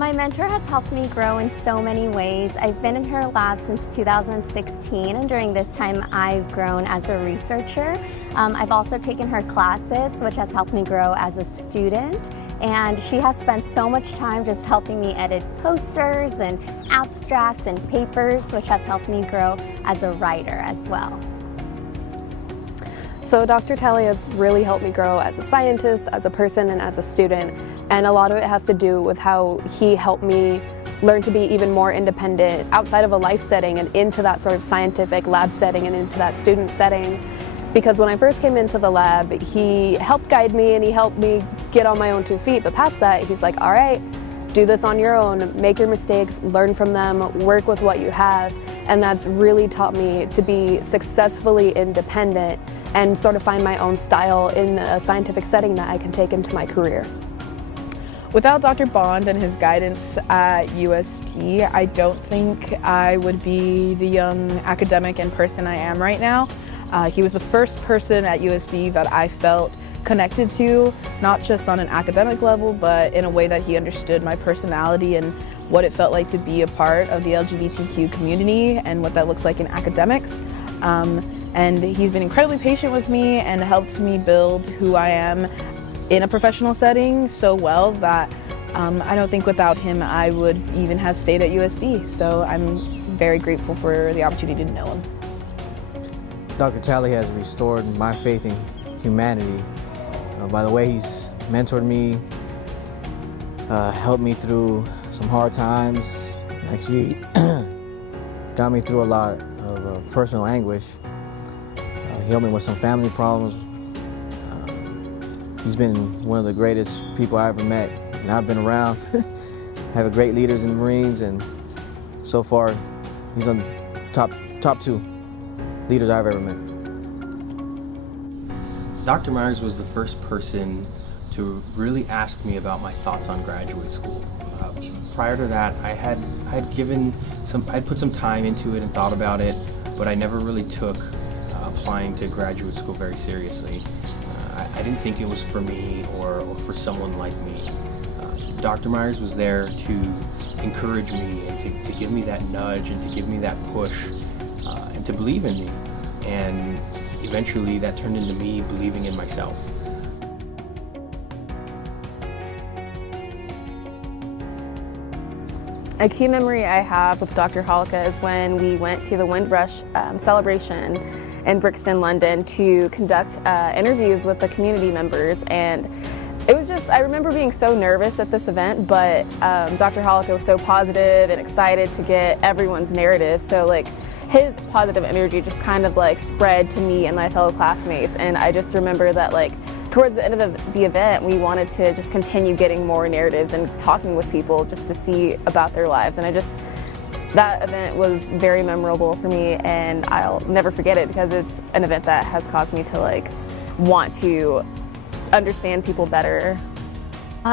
My mentor has helped me grow in so many ways. I've been in her lab since 2016, and during this time I've grown as a researcher. I've also taken her classes, which has helped me grow as a student, and she has spent so much time just helping me edit posters and abstracts and papers, which has helped me grow as a writer as well. So Dr. Talley has really helped me grow as a scientist, as a person, and as a student. And a lot of it has to do with how he helped me learn to be even more independent outside of a life setting and into that sort of scientific lab setting and into that student setting. Because when I first came into the lab, he helped guide me and he helped me get on my own 2 feet. But past that, he's like, all right, do this on your own, make your mistakes, learn from them, work with what you have. And that's really taught me to be successfully independent and sort of find my own style in a scientific setting that I can take into my career. Without Dr. Bond and his guidance at USD, I don't think I would be the young academic and person I am right now. He was the first person at USD that I felt connected to, not just on an academic level, but in a way that he understood my personality and what it felt like to be a part of the LGBTQ community and what that looks like in academics. And he's been incredibly patient with me and helped me build who I am in a professional setting so well that I don't think without him I would even have stayed at USD. So I'm very grateful for the opportunity to know him. Dr. Talley has restored my faith in humanity by the way he's mentored me, helped me through some hard times, actually got me through a lot of personal anguish. He helped me with some family problems. He's been one of the greatest people I ever met, and I've been around. I have great leaders in the Marines, and so far, he's on the top 2 leaders I've ever met. Dr. Myers was the first person to really ask me about my thoughts on graduate school. Prior to that, I'd put some time into it and thought about it, but I never really took applying to graduate school very seriously. I didn't think it was for me or for someone like me. Dr. Myers was there to encourage me and to give me that nudge and to give me that push and to believe in me. And eventually that turned into me believing in myself. A key memory I have with Dr. Holika is when we went to the Windrush celebration in Brixton, London to conduct interviews with the community members, and it was just, I remember being so nervous at this event, but Dr. Holika was so positive and excited to get everyone's narrative, so like his positive energy just kind of like spread to me and my fellow classmates, and I just remember that like towards the end of the event we wanted to just continue getting more narratives and talking with people just to see about their lives, and that event was very memorable for me, and I'll never forget it because it's an event that has caused me to like want to understand people better.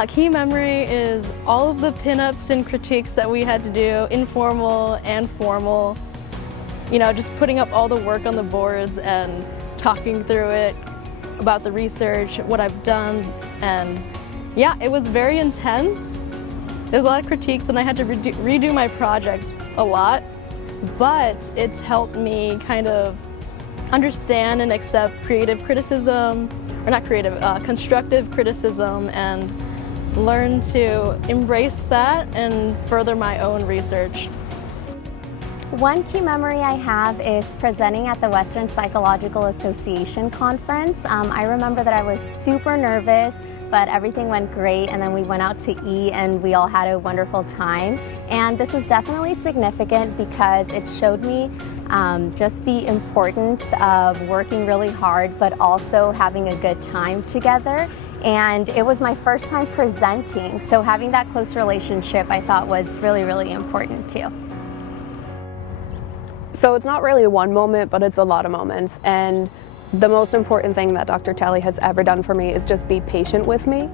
Key memory is all of the pinups and critiques that we had to do, informal and formal. You know, just putting up all the work on the boards and talking through it about the research, what I've done, and yeah, it was very intense. There's a lot of critiques and I had to redo my projects a lot, but it's helped me kind of understand and accept creative criticism, or not creative, constructive criticism, and learn to embrace that and further my own research. One key memory I have is presenting at the Western Psychological Association conference. I remember that I was super nervous, but everything went great, and then we went out to eat and we all had a wonderful time. And this was definitely significant because it showed me just the importance of working really hard but also having a good time together. And it was my first time presenting, so having that close relationship I thought was really, really important too. So it's not really one moment, but it's a lot of moments. And the most important thing that Dr. Talley has ever done for me is just be patient with me.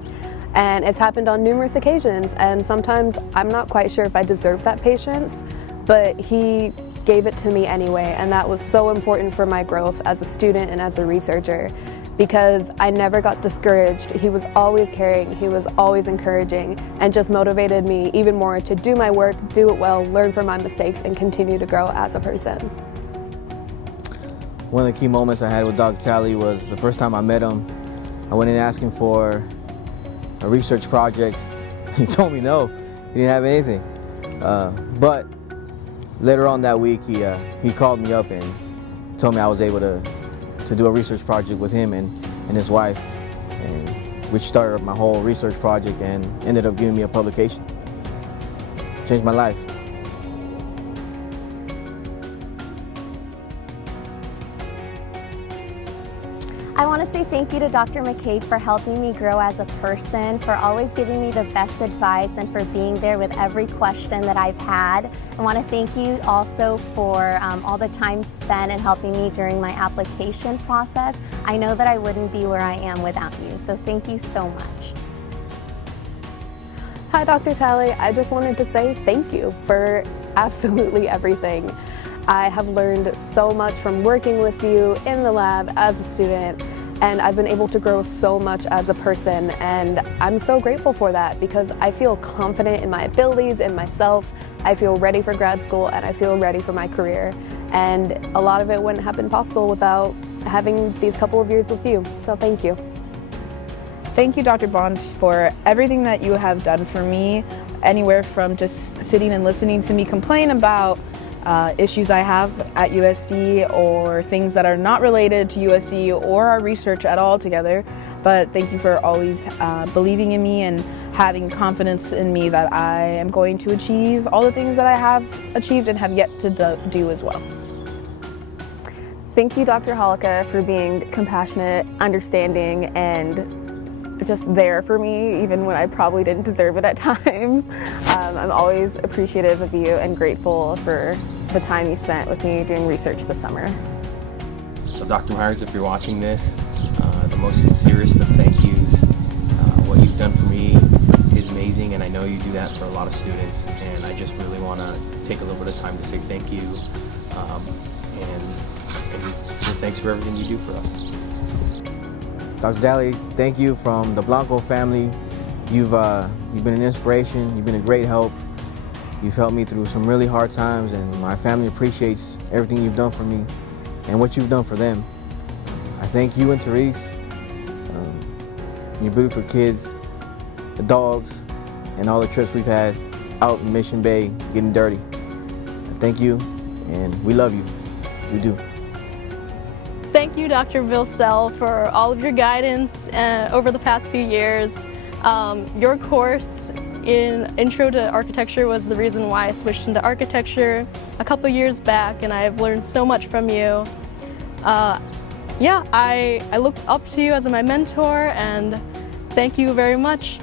And it's happened on numerous occasions, and sometimes I'm not quite sure if I deserve that patience, but he gave it to me anyway, and that was so important for my growth as a student and as a researcher. because I never got discouraged. He was always caring, he was always encouraging, and just motivated me even more to do my work, do it well, learn from my mistakes, and continue to grow as a person. One of the key moments I had with Dr. Talley was the first time I met him. I went in asking for a research project. He told me no, he didn't have anything. But later on that week, he called me up and told me I was able to do a research project with him and his wife, and which started my whole research project and ended up giving me a publication. Changed my life. I want to say thank you to Dr. McCabe for helping me grow as a person, for always giving me the best advice, and for being there with every question that I've had. I want to thank you also for all the time spent and helping me during my application process. I know that I wouldn't be where I am without you, so thank you so much. Hi, Dr. Talley. I just wanted to say thank you for absolutely everything. I have learned so much from working with you in the lab as a student, and I've been able to grow so much as a person, and I'm so grateful for that because I feel confident in my abilities, in myself. I feel ready for grad school, and I feel ready for my career. And a lot of it wouldn't have been possible without having these couple of years with you, so thank you. Thank you, Dr. Bond, for everything that you have done for me, anywhere from just sitting and listening to me complain about issues I have at USD or things that are not related to USD or our research at all together. But thank you for always believing in me and having confidence in me that I am going to achieve all the things that I have achieved and have yet to do as well. Thank you, Dr. Holika, for being compassionate, understanding, and just there for me, even when I probably didn't deserve it at times. I'm always appreciative of you and grateful for the time you spent with me doing research this summer. So Dr. Myers, if you're watching this, the most sincerest of thank yous. What you've done for me is amazing, and I know you do that for a lot of students, and I just really want to take a little bit of time to say thank you, and thanks for everything you do for us. Dr. Talley, thank you from the Blanco family. You've been an inspiration, you've been a great help. You've helped me through some really hard times, and my family appreciates everything you've done for me and what you've done for them. I thank you and Therese, your beautiful kids, the dogs, and all the trips we've had out in Mission Bay getting dirty. Thank you, and we love you. We do. Thank you, Dr. Vilsell, for all of your guidance over the past few years. Your course in Intro to Architecture was the reason why I switched into architecture a couple years back, and I've learned so much from you. Yeah, I look up to you as my mentor, and thank you very much.